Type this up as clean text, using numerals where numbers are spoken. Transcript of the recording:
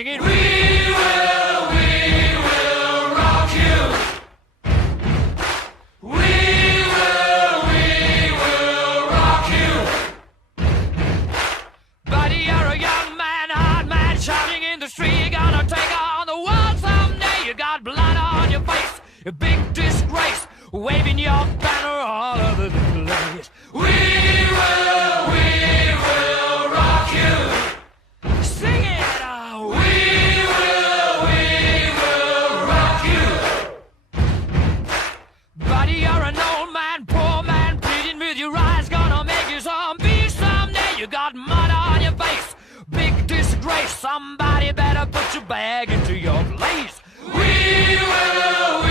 singing, we will rock you. We will rock you. Buddy, you're a young man, hard man, shouting in the street. You're gonna take on the world someday. You got blood on your face, a big disgrace, waving your banner all over the place. We will rock you. Sing it, we will rock you. Buddy, you're an old man, poor man, pleading with your eyes, gonna make you zombie someday. You got mud on your face, big disgrace. Somebody better put your bag into your place. We will